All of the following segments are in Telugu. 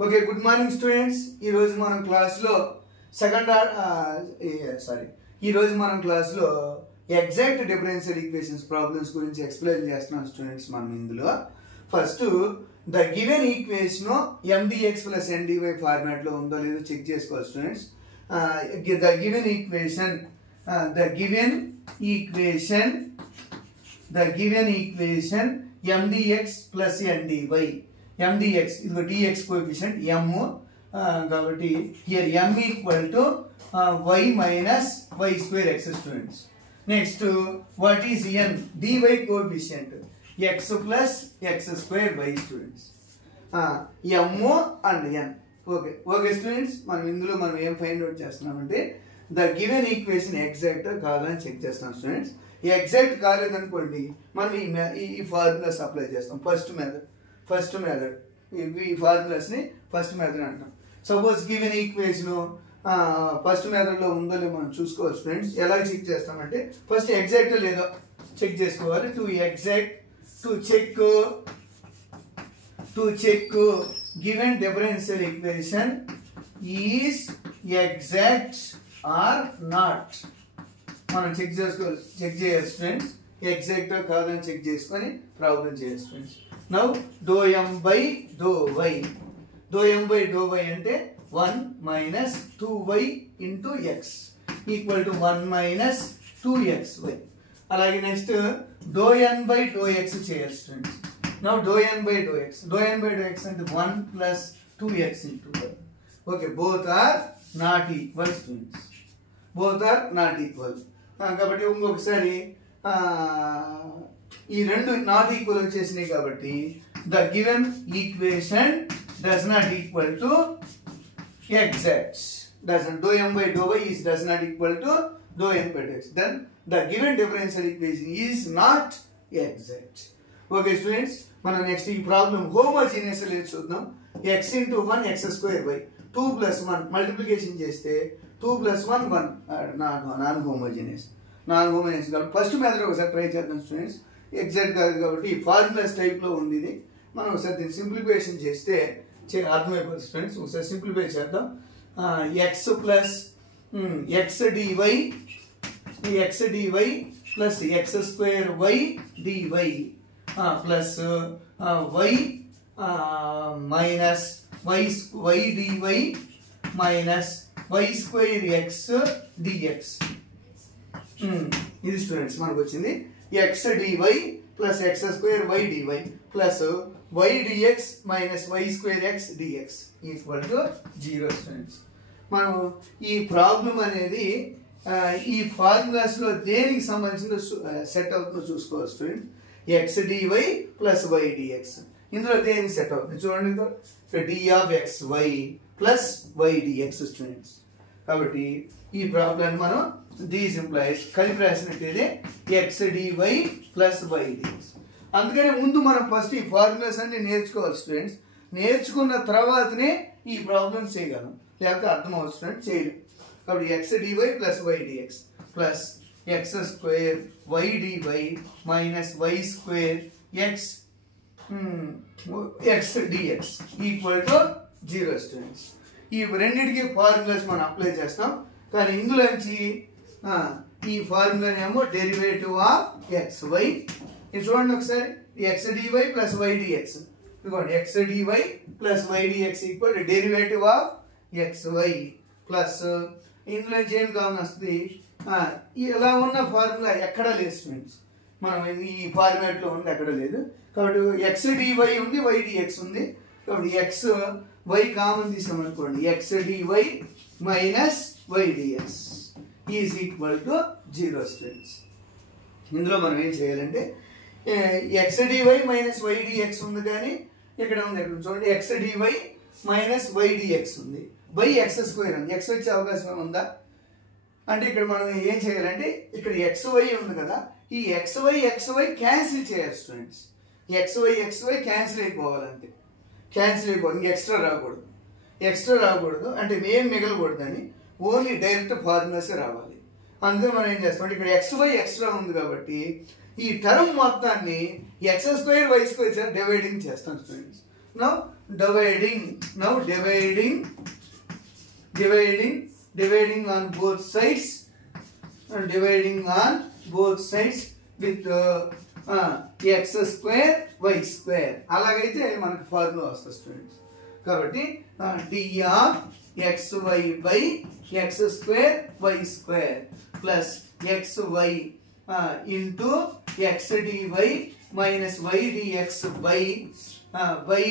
Okay, good morning students. ఈ రోజు మనం క్లాస్లో ఎగ్జాక్ట్ డిఫరెన్షియల్ ఈక్వేషన్స్ ప్రాబ్లమ్స్ గురించి ఎక్స్ప్లెయిన్ చేస్తున్నాం స్టూడెంట్స్. మనం ఇందులో first the given equation mdx plus ndy ఫార్మాట్లో ఉందో లేదో చెక్ చేసుకోవాలి students. The given equation mdx plus ndy, mdx ఇదిగో dx కోఎఫిషియంట్ m కాబట్టి here m equal to y minus y square x students. Next what is n? dy coefficient x plus x square y students. m and n. Okay students, మనం ఏం ఫైండ్ అవుట్ చేస్తున్నామంటే ద గివెన్ ఈక్వేషన్ ఎగ్జాక్ట్ కాదని చెక్ చేస్తున్నాం స్టూడెంట్స్. ఎగ్జాక్ట్ కాలేదనుకోండి మనం ఈ ఫార్ములాస్ అప్లై చేస్తాం. ఫస్ట్ మెథడ్ ఈ ఫార్ములాస్ని ఫస్ట్ మెథడ్ అంటాం. సపోజ్ గివెన్ ఈక్వేషన్ ఫస్ట్ మెథడ్లో ఉందో లేదో మనం చూసుకోవాలి స్టూడెంట్స్. ఎలా చెక్ చేస్తామంటే ఫస్ట్ ఎగ్జాక్ట్ లేదో చెక్ చేసుకోవాలి. To check given differential equation is exact or not మనం చెక్ చేయాలి స్టూడెంట్స్. ఎగ్జాక్ట్ కాదని చెక్ చేసుకొని ప్రాబ్లం చేయాలి students. Now do m by do y అంటే 1 minus 2y into x equal to 1 minus 2xy. అలాగే next do n by do x చేయాలి students. Now do n by do x అంటే 1 ప్లస్ 2x ఇంటూ y. Okay, both are not equal students. కాబట్టి ఇంకొకసారి ఈ రెండు నాట్ ఈక్వల్ వచ్చేసినాయి కాబట్టి the given equation does not equal to exact. Do m by do y does not equal to do n by డో x. Then the given differential equation is not exact. Okay students, మనం నెక్స్ట్ ఈ ప్రాబ్లం హోమోజీనియస్ చూద్దాం. x into 1 x square y 2 plus 1 multiplication చేస్తే 2 plus 1 నాన్ హోమోజీనియస్ కాబట్టి ఫస్ట్ మెథడ్ ఒకసారి ట్రై చేద్దాం స్టూడెంట్స్. ఎగ్జాక్ట్ కాదు కాబట్టి ఫార్ములాస్ టైప్లో ఉంది ఇది. మనం ఒకసారి దీన్ని సింప్లిఫికేషన్ చేస్తే అర్థమైపోతుంది స్టూడెంట్స్. ఒకసారి సింప్లిఫై చేద్దాం. X plus x DY plus x square y d y plus y minus y d y minus y square x d x. ఇది స్టూడెంట్స్ మనకు వచ్చింది x DY plus x square y d y plus y d x minus y square x d x equal to 0 students. మనం ఈ ప్రాబ్లం అనేది ఈ ఫార్ములాస్లో దేనికి సంబంధించిన సెట్ అవుతుందో చూసుకోవాలి student. X DY plus y dx ఇందులో దేనికి సెట్ అవుతుంది చూడండి. D of x y plus y dx students. కాబట్టి ఈ ప్రాబ్లం మనం దీస్ ఇంప్లాయిస్ కలిపి రాసినట్టయితే x DY plus y dx. అందుకని ముందు మనం ఫస్ట్ ఈ ఫార్ములాస్ అన్ని నేర్చుకోవాలి స్టూడెంట్స్. నేర్చుకున్న తర్వాతనే ఈ ప్రాబ్లమ్స్ చేయగలం, లేకపోతే అర్థం అవుతుంది స్టూడెంట్ చేయలేం. కాబట్టి x DY plus y d x plus x square y d y minus y square x d x equal to 0 students. ఈ రెండింటికి ఫార్ములాస్ మనం అప్లై చేస్తాం. కానీ ఇందులోంచి ఈ ఫార్ములా ఏమో డెరివేటివ్ ఆఫ్ ఎక్స్ వై. ఇది చూడండి ఒకసారి, x DY plus y dx. ఇదిగోండి x DY plus y dx equal derivative of x y plus ఇందులో ఏం కావాలని వస్తుంది. ఇలా ఉన్న ఫార్ములా ఎక్కడా లేదు స్టూడెంట్స్. మనం ఈ ఫార్మాట్లో ఉంది ఎక్కడ లేదు. కాబట్టి ఎక్స్ డివై ఉంది, వై డిఎక్స్ ఉంది. కాబట్టి ఎక్స్ వై కామన్ తీసామనుకోండి, x dy minus y dx is equal to 0 students. ఇందులో మనం ఏం చేయాలంటే x dy minus y dx ఉంది, కానీ ఇక్కడ ఉంది ఎక్కడ చూడండి x dy minus y dx ఉంది, బై ఎక్స్ స్క్వేర్ ఉంది. ఎక్స్ వచ్చే అవకాశం ఉందా అంటే ఇక్కడ మనం ఏం చేయాలంటే ఇక్కడ ఎక్స్ వై ఉంది కదా, ఈ ఎక్స్ వై క్యాన్సిల్ చేయాలి స్టూడెంట్స్. ఎక్స్ వై క్యాన్సిల్ అయిపోవాలంటే ఇంక ఎక్స్ట్రా రాకూడదు అంటే ఏం మిగలకూడదని ఓన్లీ డైరెక్ట్ ఫార్ములాసే రావాలి. అందుకే మనం ఏం చేస్తాం అంటే ఇక్కడ ఎక్స్ వై ఎక్స్ట్రా ఉంది కాబట్టి ఈ టర్మ్ మొత్తాన్ని x square y square dividing చేస్తాం students. Now dividing on both sides, with x square y square. అలాగైతే మనకు ఫార్ములా వస్తుంది స్టూడెంట్స్. కాబట్టి d of xy by x square y square plus xy into x dy minus y dx by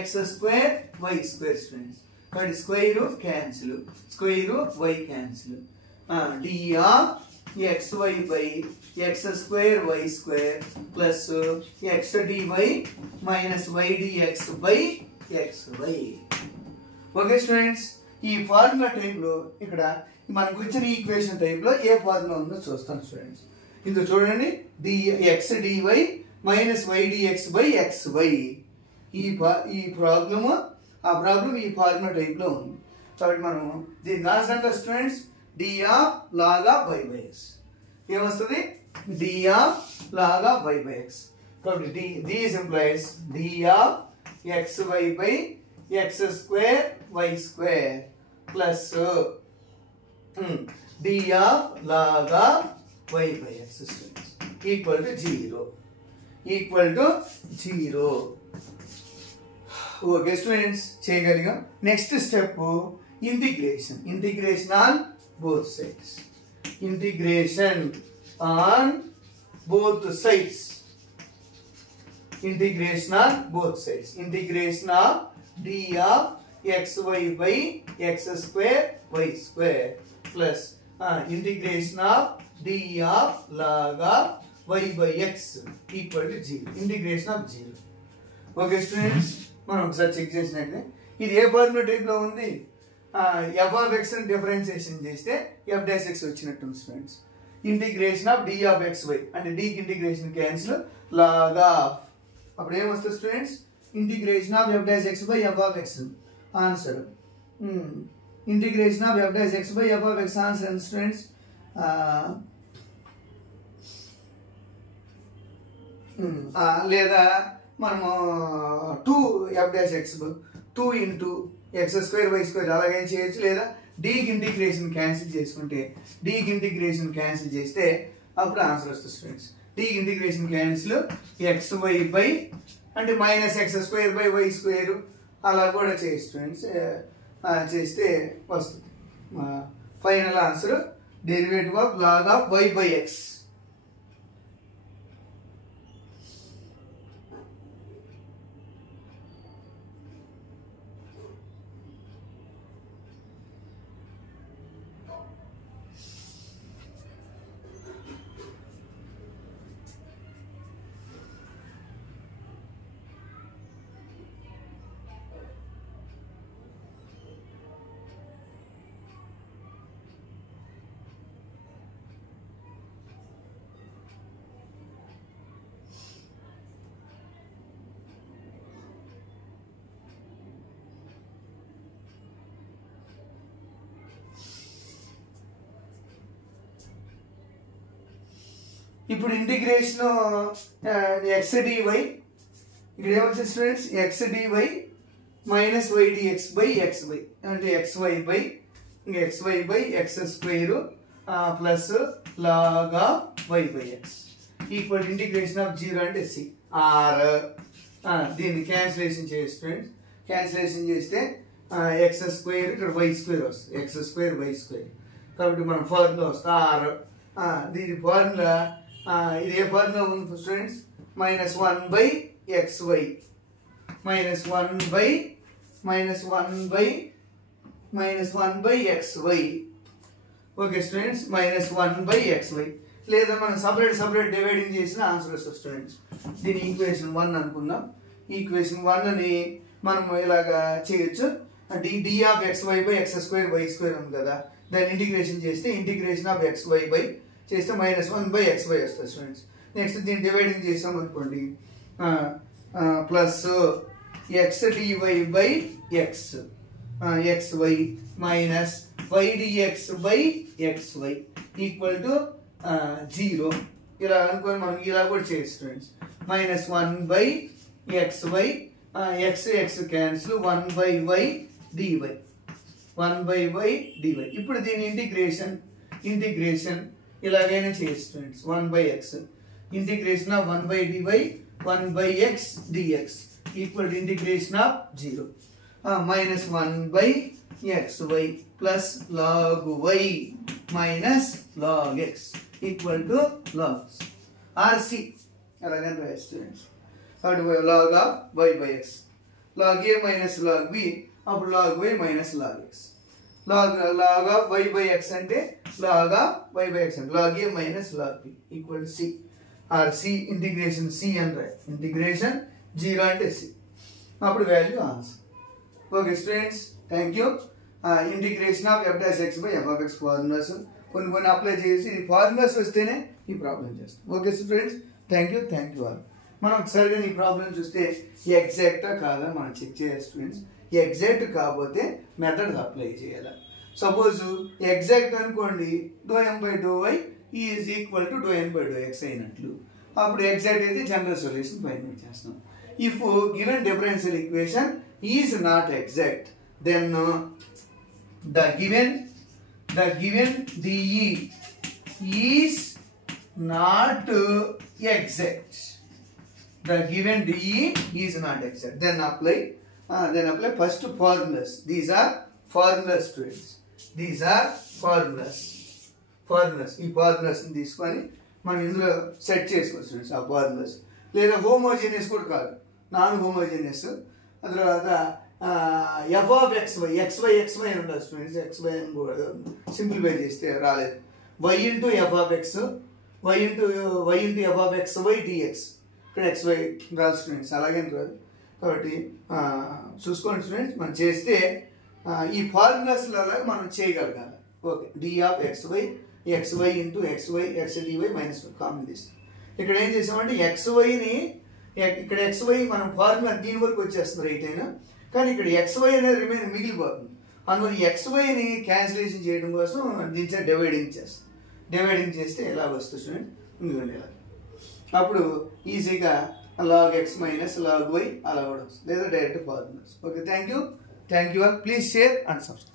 x square y square students. But square root cancel, square root y cancel. D of xy by x square y square plus x dy minus y dx by xy. Okay students, ఈ ఫార్ములా టైప్లో ఇక్కడ మనకు వచ్చిన ఈక్వేషన్ టైప్లో ఏ ఫార్ములా ఉందో చూస్తాం స్టూడెంట్స్. ఇందులో చూడండి, x dy minus y dx by xy. ఈ ప్రాబ్లమ్ ఈ ఫార్ములా టైప్లో ఉంది. కాబట్టి మనం దీన్ని రాసినట్టు students d of log of y by x ఏమొస్తుంది, d of log of y by x. కాబట్టి this implies d of xy by x square y square plus d of log of y by x equal to 0. Okay students, చేయగలిగాం. Next step integration on both sides. Integration on both sides. Integration of d of xy by x square y square plus integration of d of log of y by x equal to 0. Integration of 0. Okay students, మనం ఒకసారి చెక్ చేసినట్లయితే ఇది ఏ ఫార్ములా టైప్లో ఉంది. f of x ని డిఫరెన్షియేషన్ చేస్తే f dash x వచ్చినట్టు students. Integration of d of xy అంటే d కి ఇంటిగ్రేషన్ క్యాన్సిల్, log of అప్పుడు ఏమొస్తుంది students, integration of f dash x by f of x answer. Integration of f dash x by f of x answer students. లేదా మనము 2f dash x 2 into x square y square అలాగేం చేయొచ్చు. లేదా d కి ఇంటిగ్రేషన్ క్యాన్సిల్ చేసుకుంటే అప్పుడు ఆన్సర్ వస్తుంది స్టూడెంట్స్. d కి ఇంటిగ్రేషన్ క్యాన్సిల్ xy బై అంటే minus x square by y square అలా కూడా చేయొచ్చు స్టూడెంట్స్. చేస్తే వస్తుంది final answer derivative of log of y by x. ఇప్పుడు ఇంటిగ్రేషన్ x dy ఇక్కడ ఏమొచ్చింది students, x dy minus y dx by xy అంటే xy by x square plus log of y by x equal integration of 0 అంటే c r. దీన్ని క్యాన్సిలేషన్ చేయండి స్టూడెంట్స్. క్యాన్సిలేషన్ చేస్తే x స్క్వేర్ ఇక్కడ y స్క్వేర్ వస్తుంది, x స్క్వేర్ y స్క్వేర్. కాబట్టి మన ఫార్ములా వస్తుంది r. దీని ఫార్ములా ఇది ఏ ఫార్ములా ఉంది students, minus 1 by xy minus 1 by xy. Okay students, minus 1 by xy. లేదా మనం సపరేట్ డివైడింగ్ చేసిన ఆన్సర్ వస్తుంది స్టూడెంట్స్. దీని ఈక్వేషన్ 1 అనుకుందాం. ఈక్వేషన్ 1ని మనం ఇలాగా చేయొచ్చు. d of xy by x square y square ఉంది కదా, దాన్ని ఇంటిగ్రేషన్ చేస్తే ఇంటిగ్రేషన్ ఆఫ్ xy బై చేస్తే మైనస్ 1 బై xy వస్తుంది స్టూడెంట్స్. నెక్స్ట్ దీన్ని డివైడింగ్ చేసాం అనుకోండి, plus x dy by x xy minus y dx by xy equal to 0. ఇలా అనుకోని మనం ఇలా కూడా చేయొచ్చు students. Minus 1 by xy x cancel 1/y dy 1/y dy. ఇప్పుడు దీని ఇంటిగ్రేషన్ ఇలాగైనా చేయొచ్చు students. 1/x integration of 1/dy 1/x dx equal to integration of 0 minus 1/xy plus log y minus log x equal to log RC అలాగని రాయాలి స్టూడెంట్స్. కాబట్టి log of y by x log a minus log b అప్పుడు log y minus log x log of y by x అంటే log of y by x అంటే log a minus log b equal to c or c integration c అని రాయాలి. ఇంటిగ్రేషన్ 0 అంటే c అప్పుడు value answer. Okay students, thank you. Integration of f dash x by f of x formulas కొన్ని అప్లై చేసి ఫార్ములాస్ వస్తేనే ఈ ప్రాబ్లం చేస్తాం. Okay students, thank you all. మనం ఒకసారిగా ఈ ప్రాబ్లం చూస్తే ఎగ్జాక్టా కాదా మనం చెక్ చేయాలి స్టూడెంట్స్. ఎగ్జాక్ట్ కాకపోతే మెథడ్స్ అప్లై చేయాలి. సపోజ్ ఎగ్జాక్ట్ అనుకోండి ∂m/∂y is equal to ∂n/∂x అయినట్లు. అప్పుడు ఎగ్జాక్ట్ అయితే జనరల్ సొల్యూషన్ ఫైండ్ అవుట్ చేస్తాం. If given differential equation is not exact then the given DE is not exact. The given DE is not exact. Then apply first formulas. These are formulas students. These are formulas. ఈ ఫార్ములాస్ తీసుకొని మనం ఇందులో సెట్ చేసుకోవచ్చు స్టూడెంట్స్. ఆ ఫార్ములాస్ లేదా హోమోజీనియస్ కూడా కాదు, నాన్ హోమోజీనియస్. ఆ తర్వాత f of xy అని ఉండదు స్టూడెంట్స్. xy అని కూడా సింప్లిఫై చేస్తే రాలేదు. y into f of x y into f of xy dx ఇక్కడ xy రాదు స్టూడెంట్స్, అలాగే రాదు. కాబట్టి చూసుకోండి స్టూడెంట్స్, మనం చేస్తే ఈ ఫార్ములాస్లో మనం చేయగలగాలి. Okay, d of xy into xy x dy minus common తీస్తాం. ఇక్కడ ఏం చేసామంటే xyని ఇక్కడ xy మనం ఫార్ములా దీని వరకు వచ్చేస్తుంది రైట్ అయినా, కానీ ఇక్కడ xy అనేది రిమైన్ మిగిలిపోతుంది. అందువల్ల xyని క్యాన్సిలేషన్ చేయడం కోసం దీని డివైడింగ్ చేస్తాం. డివైడింగ్ చేస్తే ఎలా వస్తుంది స్టూడెంట్, ఎందుకంటే ఇలా అప్పుడు ఈజీగా log x minus log y అలా కూడా వస్తుంది, లేదా direct formulas. Okay, thank you all. Please share and subscribe.